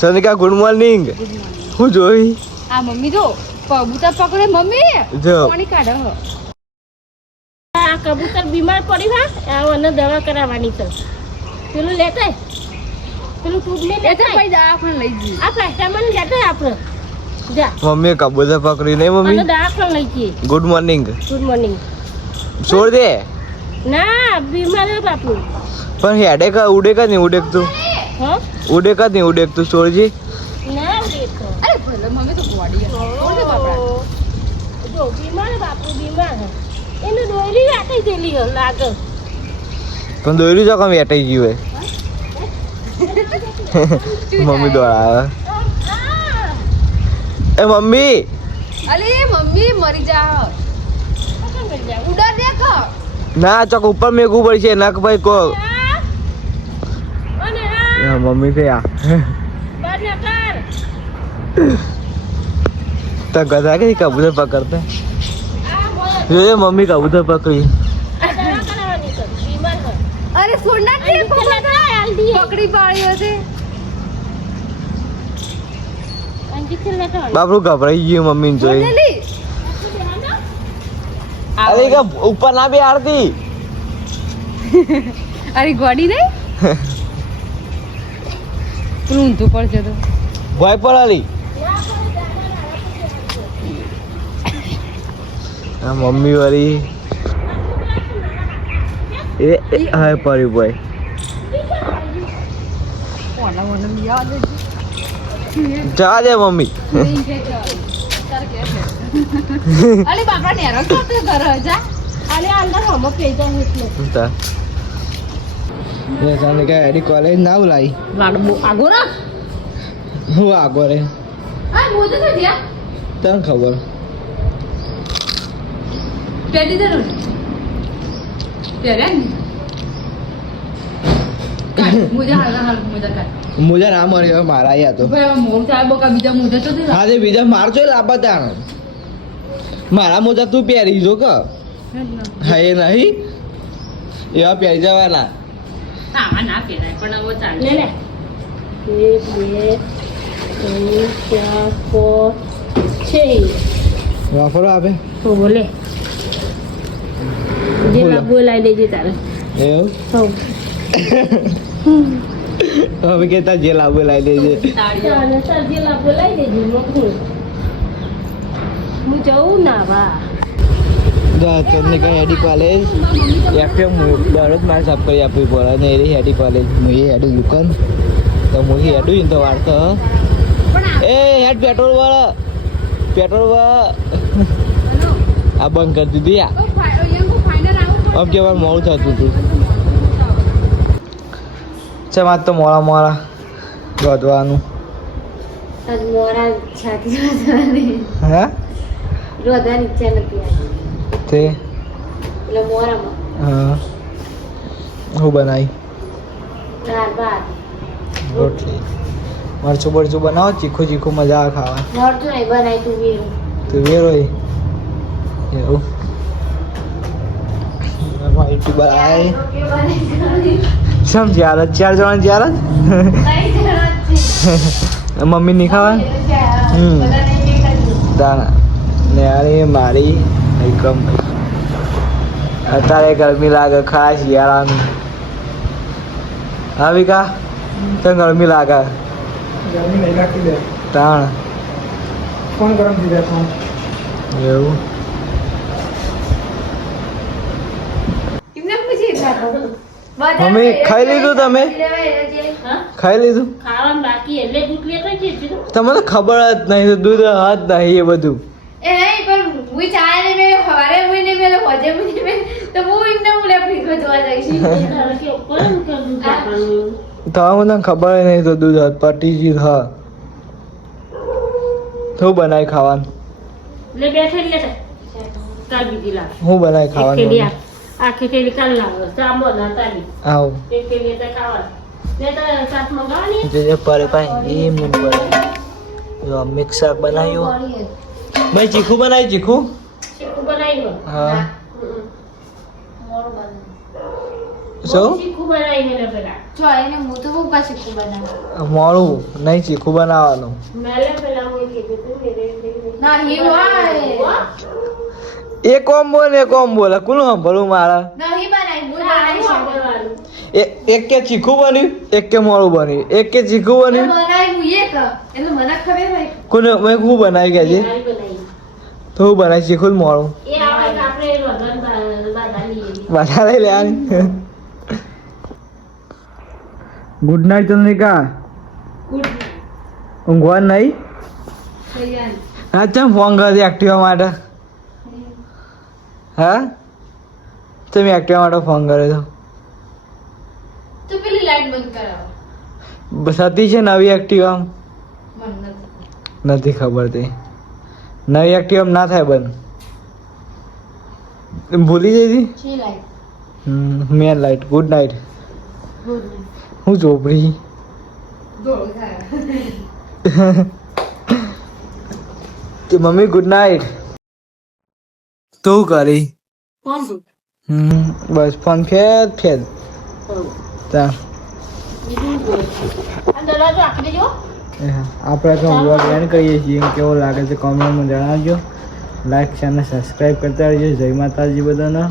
સનિકા good morning. હું જોઈ આ મમ્મી જો કબૂતર પકડે મમ્મી જો પાણી કાઢે હો. આ કબૂતર બીમાર પડી હા અને દવા કરાવવાની છે પેલું લેતા પેલું ટૂબ ને એટલે પછી દવાખાને લઈ જઈએ. આ પ્લાસ્ટરમાં લેતા આપણે જા મમ્મી કબૂતર પકડી નહીં અને મમ્મી. દવાખાને લઈ જઈએ. Good morning. Good morning. છોડ દે. ના બીમાર હે બાપુ. પણ હેડે કા ઉડે કા નહીં ઉડે તું હા ઉડે કા નહીં ઉડે તું છોડજી. ના દેખો અરે ભલે મમ્મી તો ગોડી હે. ઓલે બાપડા જો બીમાર હે બાપુ બીમાર હે એને દોરી વાટી દેલી હે લાગે પણ દોરી જો કમ વેટાઈ ગયું હે. મમ્મી દોડાવે. એ મમ્મી અલે મમ્મી મરી જા. ઉડા દેખ ના ચોક ઉપર મેકવું પડશે નક ભાઈ કો. અને મમ્મી છે આ બાર ના કર તો ગધા કે કબૂતર પકડતા આ બોલ જોઈએ મમ્મી કબૂતર પકડી. આ દવા કરાવવાની છે બીમાર હે અરે સોના કે પકડી પાડ્યો છે. અંજીથી લેતા બાપરું ગભરાઈ ગયું મમ્મી ને જોઈ. જલ્દી અરે કે ઉપર ના બે આરતી. અરે ગોડી નહીં પેલું ઊંધું પડશે તો ભય પડાલી. આ મમ્મી વાળી એ હા પડી ભાઈ. કોના મને યાદ જા દે મમ્મી. અલે બાપા નેરો તો ઘર જા. આલે અંદર હમો પે જાય એટલે તા એ સાને કે એડી કોલેજ ના બોલાઈ. લાડબો આગો ના હું આગો રે આ મોજે તો જ્યા તને ખબર. પેડી દે પેરે મુજા હાલ મુજા કર મુજા ના મળી હવે મારા આયા તો ભાઈ મોર ચાય બોકા બીજા મુજા તો દે. હા તે બીજા મારજો લાંબા તાણ મારા મોજા તું પહેરી જો કે હા એ નહીં એવા પહેરી જવાના. આમાં ના પહેરાય પણ હવે ચાલે. લે લે 1 2 3 4 5 6 વાફરો આપે તો બોલે જે બોલો. બાબુ લાવી દેજે તારે એવું સૌ હવે કેતા જે લાંબુ લાવી દેજે. ચાલે સર જે બાબુ લાવી દેજે મોકલું હું જઉં ના વા તને કઈ હેડી કોલેજ એફએમ દરરોજ મારે સાફ કરી આપવી પડે ને એ હેડી કોલેજ હું એ હેડું દુકાન તો હું હેડું ને તો વાર્તો એ હેડ પેટ્રોલ વાળા આ બંધ કરી દીધી આ अब के बार मोड़ થતું હતું છે માત તો મોળા ગોધવાનું આજ મોરા છાતી રોધવાની હે રોધવાની ઈચ્છા નથી આવી તે એટલે મોરામાં હા હું બનાવી દાળ ભાત રોટલી મરચું બરચું બનાવો ચીખું મજા આવે ખાવા. મરચું નહીં બનાવી તું વીરું તું વેરો એવું યુટ્યુબર આય સમજી હાલત 4 જણા મમ્મી નહીં ખાવા દાણા ને અરે મારી એકમ અત્યારે ગરમી લાગે ખાસ શિયાળાની. હા વિકા તને ગરમી લાગે ગરમી નહીં લાગતી બે તાણ ફોન ગરમ થઈ જાય ફોન એવું મમ્મી ખાઈ લીધું તમે ખાઈ લીધું ખાવાનું બાકી એટલે દૂધ લેતા જઈશું તમને ખબર જ નહીં દૂધ હાથ નહીં એ બધું એ નહીં પણ હું ચાય ને મેં હવારે હું ને મેં હોજે હું ને મેં તો હું એમને મુલે ફ્રીજ જોવા જઈશ. કે કોણ કે દૂધ આપવાનું તો મને ખબર જ નહીં તો દૂધ હાથ પટી ગયું હા શું બનાવી ખાવાનું લે બેઠે લે ચાલ બીજી લાવ શું બનાવી ખાવાનું આખી થેલી કાલ લાવ સાંભો ના તાલી આવ એક થેલી તો ખાવાનું ને તો સાત મંગાવવાની જે પરે પાઈ એમ ને પરે જો મિક્સ શાક બનાવ્યું ભાઈ ચીખું બનાવી ચીખું શીખું બનાવી હા મોરું બન શું શીખું બનાવી મેલે પેલા જો એને હું તો બહુ પાછી શીખું બનાવું. મોડું નહીં ચીખું બનાવવાનું. મેલે પેલા હું કીધું તું મેરે નહીં હોય. એ કોમ બોલે કોનું સાંભળવું મારા નહીં બનાવી, હું બનાવીશ. એક કે ચીખું બન્યું એક કે મોડું બન્યું એક કે ચીખું તો બન્યું બનાવી હું એક. એટલે મને ખબર હોય. કોને મેં શું બનાવી કે છે તો હું બનાવી ચીખું ને મોડું એ આવે કે આપણે રોગન બાધા લઈએ બધા લઈ લેવાની. Good night Chandrika. ઊંઘવા નહીં તૈયાર. હા ચમ ફોન કરતી એક્ટિવા માટે હા તમે એક્ટિવા માટે ફોન કર્યો તો તો પેલી લાઈટ બંધ કરાવો. બસ હતી છે નવી એક્ટિવા મને નથી. નથી ખબર તે નવી એક્ટિવા ના થાય બંધ એમ ભૂલી જઈ હતી શી light? Main light good night good night. હું ચોપડી ગોળ ખાય. કે મમ્મી ગુડ નાઇટ તું કરી કોણ બસ ફોન ફેદ તા બીજું બોલ આ દરવાજો આખી દેજો આપણે તો બ્લોગ એન્ડ કરીએ છીએ કેવો લાગે છે કોમેન્ટમાં જણાવજો લાઈક ચેનલ સબસ્ક્રાઈબ કરતા રહેજો જય માતાજી બધાને